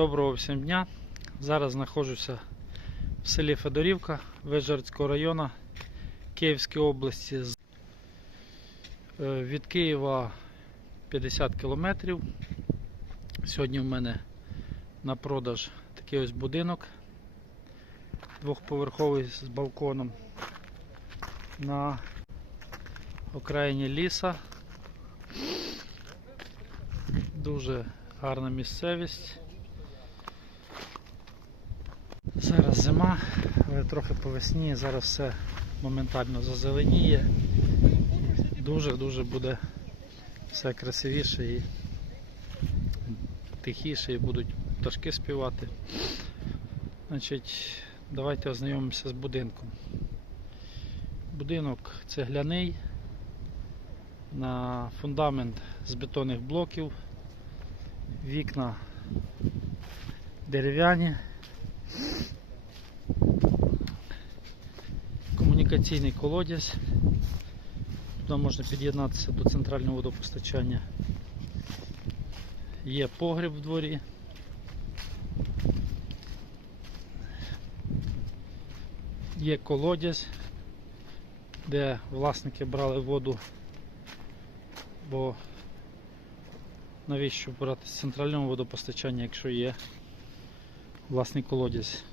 Доброго всім дня. Зараз знаходжуся в селі Федорівка Вижгородського району Київської області. Е, Від Києва 50 кілометрів. Сьогодні в мене на продаж такий ось будинок двохповерховий з балконом на окраїні ліса. Дуже гарна місцевість. Зараз зима, трохи по весні, зараз все моментально зазеленіє. Дуже-дуже буде все красивіше і тихіше, і будуть пташки співати. Значить, давайте ознайомимося з будинком. Будинок цегляний на фундамент з бетонних блоків, вікна дерев'яні. Комунікаційний колодязь. Туди можна під'єднатися до центрального водопостачання. Є погріб в дворі. Є колодязь, де власники брали воду, бо навіщо брати з центрального водопостачання, якщо є власний колодязь.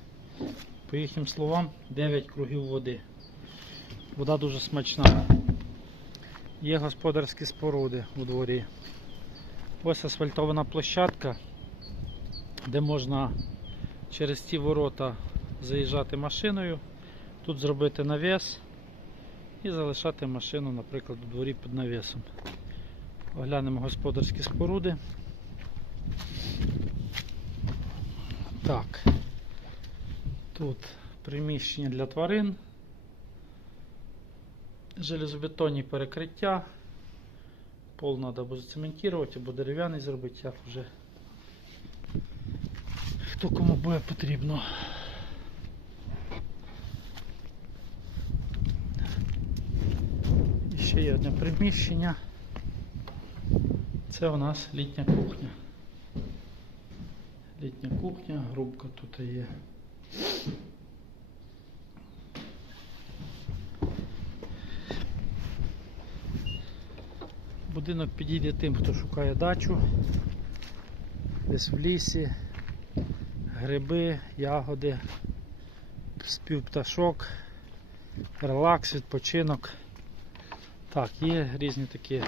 По їхнім словам, 9 кругів води. Вода дуже смачна. Є господарські споруди у дворі. Ось асфальтована площадка, де можна через ті ворота заїжджати машиною, тут зробити навіс і залишати машину, наприклад, у дворі під навісом. Оглянемо господарські споруди. Так. Тут приміщення для тварин, железобетонні перекриття. Пол треба або зацементувати, або дерев'яний зробити, як вже хто кому буде потрібно. І ще є одне приміщення. Це у нас літня кухня. Літня кухня, грубка тут є. Будинок підійде тим, хто шукає дачу, десь в лісі, гриби, ягоди, спів пташок, релакс, відпочинок. Так, є різні такі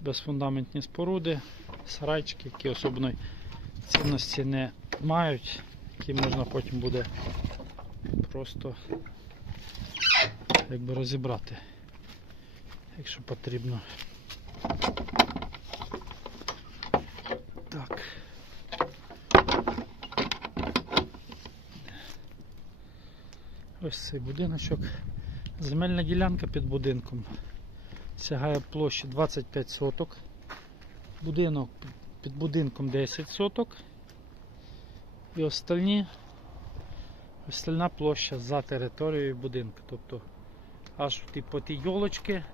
безфундаментні споруди, сарайчики, які особливої цінності не мають, які можна потім буде просто якби розібрати, якщо потрібно. Так. Ось цей будиночок. Земельна ділянка під будинком сягає площі 25 соток. Будинок під будинком 10 соток. І остальні, остальна площа за територією будинку. Тобто аж по ті йолочки.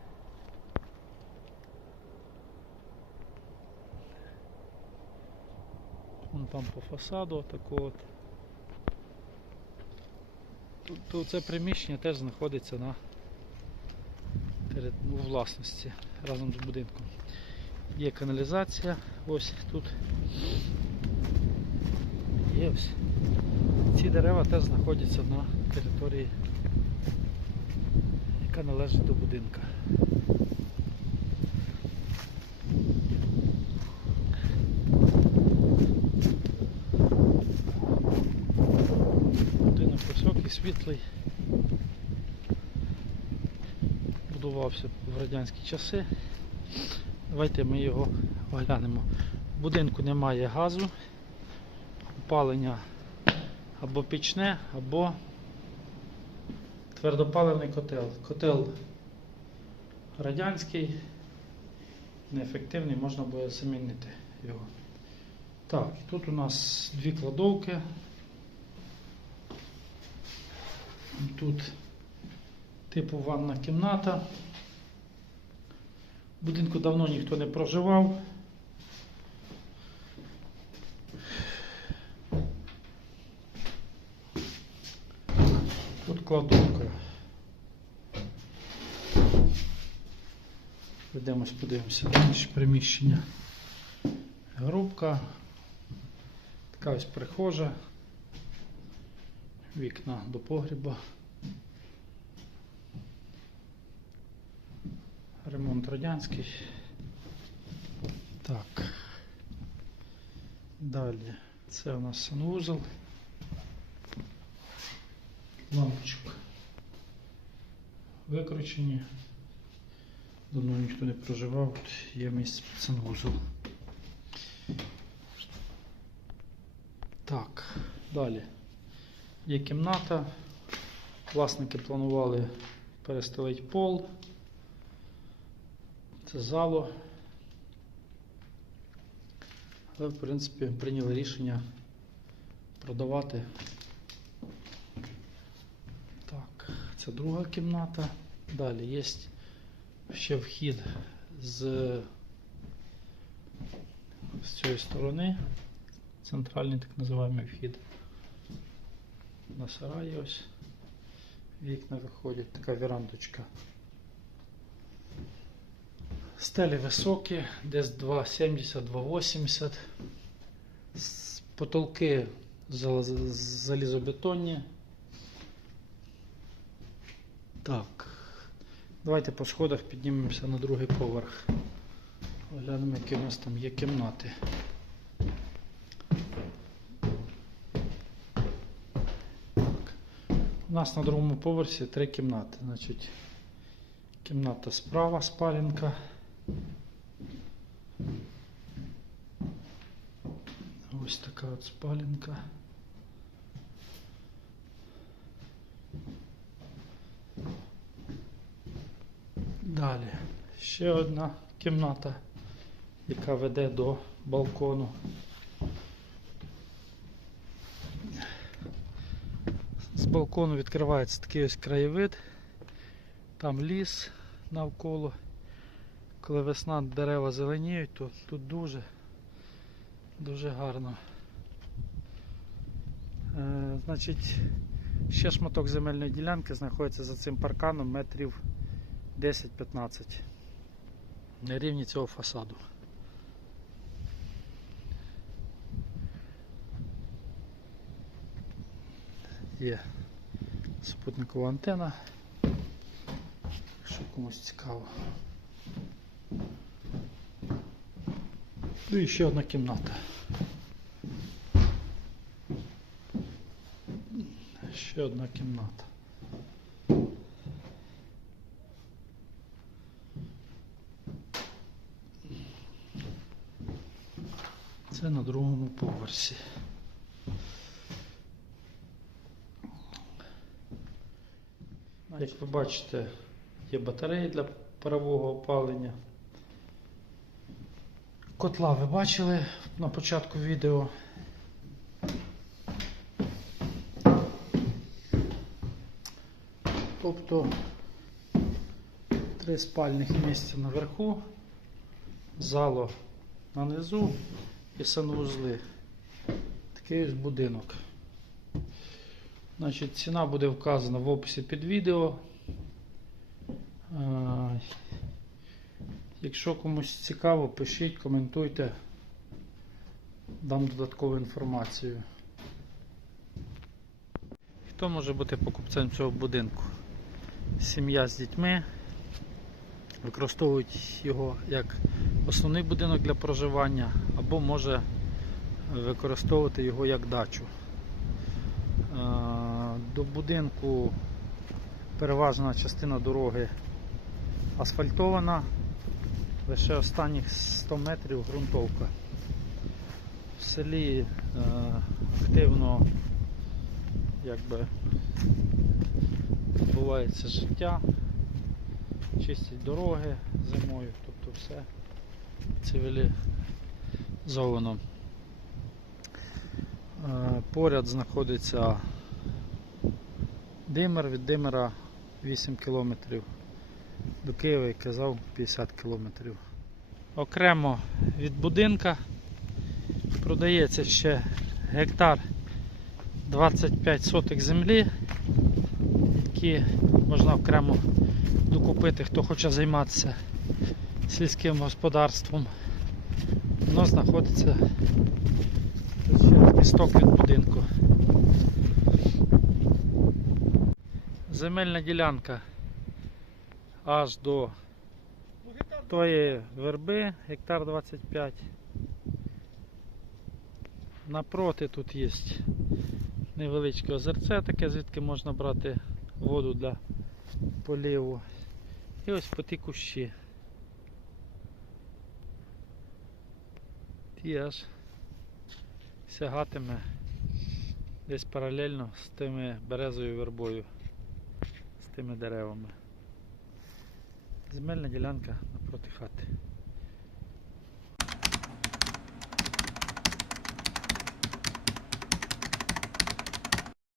Вон там по фасаду такого от. Тут, тут це приміщення теж знаходиться на у власності разом з будинком. Є каналізація ось тут. Є ось. Ці дерева теж знаходяться на території, яка належить до будинка. Будинок високий, світлий. Будувався в радянські часи. Давайте ми його оглянемо. В будинку немає газу, опалення або пічне, або твердопаливний котел. Котел радянський, неефективний, можна буде замінити його. Так, тут у нас дві кладовки. Тут типу ванна кімната. Будинку давно ніхто не проживав. Тут кладовка. Підемось, подивимося, наші приміщення. Грубка, така ось прихожа, вікна до погріба. Ремонт радянський. Так. Далі. Це у нас санвузол. Лампочок. Викручені. Давно ніхто не проживав, тут є місце під санвузол. Так, далі. Є кімната. Власники планували перестелити пол. Це зало. Але, в принципі, прийняли рішення продавати. Так, це друга кімната. Далі є ще вхід з, з цієї сторони. Центральний так називаємо вхід. На сараї ось вікна виходять, така вірандочка. Стелі високі, десь 2,70-2,80. Потолки залізобетонні. Так. Давайте по сходах піднімемося на другий поверх. Оглянемо, які у нас там є кімнати. Так. У нас на другому поверсі три кімнати. Значить, кімната справа, спаленка. Ось така от спаленка. Далі ще одна кімната, яка веде до балкону. З балкону відкривається такий ось краєвид, там ліс навколо. Коли весна дерева зеленіють, то тут дуже, дуже гарно. Е, значить, ще шматок земельної ділянки знаходиться за цим парканом метрів 10-15 на рівні цього фасаду. Є спутникова антена, якщо комусь цікаво. Ну і ще одна кімната. Ще одна кімната. Це на другому поверсі. Як ви бачите, є батареї для парового опалення. Котла ви бачили на початку відео. Тобто три спальних місця наверху, зало на низу і санвузли. Такий ось будинок. Значить, ціна буде вказана в описі під відео. Якщо комусь цікаво, пишіть, коментуйте, дам додаткову інформацію. Хто може бути покупцем цього будинку? Сім'я з дітьми. Використовують його як основний будинок для проживання, або може використовувати його як дачу. Е, До будинку переважна частина дороги асфальтована, лише останніх 100 метрів ґрунтовка. В селі е, активно якби відбувається життя, чистять дороги зимою, тобто все цивілізовано. Е, Поряд знаходиться Димер, від Димера 8 кілометрів. До Києва, як казав, 50 кілометрів. Окремо від будинка продається ще гектар 25 сотих землі які можна окремо докупити, хто хоче займатися сільським господарством. Воно знаходиться через місток від будинку. Земельна ділянка аж до тої верби, гектар 25. Напроти тут є невеличке озерце, таке звідки можна брати воду для поліву. І ось по ті кущі. Ті аж сягатиме десь паралельно з тими березою вербою, з тими деревами. Земельна ділянка напроти хати.